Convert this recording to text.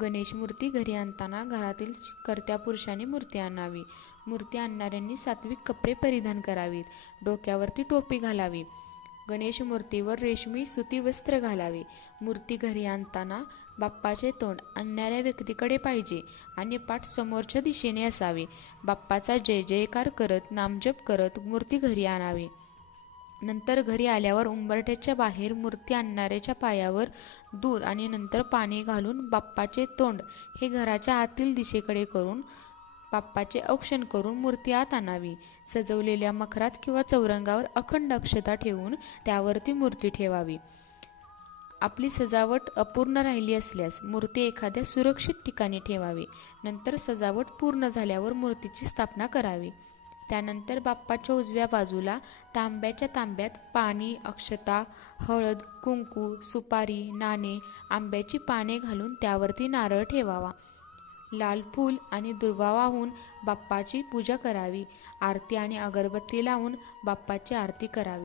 गणेश मूर्ती घरी आणताना घरातील कर्त्या पुरुषांनी मूर्ती आणावी. मूर्ती आणणाऱ्यांनी सात्विक कपडे परिधान करावीत. डोक्यावरती टोपी घालावी. गणेश मूर्तीवर रेशमी सुती वस्त्र घालावे. मूर्ती घरी आणताना बाप्पाचे तोंड आणणाऱ्या व्यक्तीकडे पाहिजे आणि पाठ समोरच्या दिशेने असावे. बाप्पाचा जय जयकार करत नामजप करत मूर्ती घरी आणावी. नंतर घरी आल्यावर उंबरठ्याच्या बाहेर मूर्ती आणणाऱ्याच्या पायावर दूध आणि नंतर पाणी घालून बाप्पाचे तोंड हे घराच्या आतील दिशेकडे करून बाप्पाचे औक्षण करून मूर्ती आत आणावी. सजवलेल्या मखरात किंवा चौरंगावर अखंड अक्षता ठेवून त्यावरती मूर्ती ठेवावी. आपली सजावट अपूर्ण राहिली असल्यास मूर्ती एखाद्या सुरक्षित ठिकाणी ठेवावी. नंतर सजावट पूर्ण झाल्यावर मूर्तीची स्थापना करावी. त्यानंतर बाप्पाच्या उजव्या बाजूला तांब्याच्या तांब्यात पाणी, अक्षता, हळद, कुंकू, सुपारी, नाणे, आंब्याची पाने घालून त्यावरती नारळ ठेवावा. लाल फूल आणि दुर्वा वाहून बाप्पाची पूजा करावी. आरती आणि अगरबत्ती लावून बाप्पाची आरती करावी.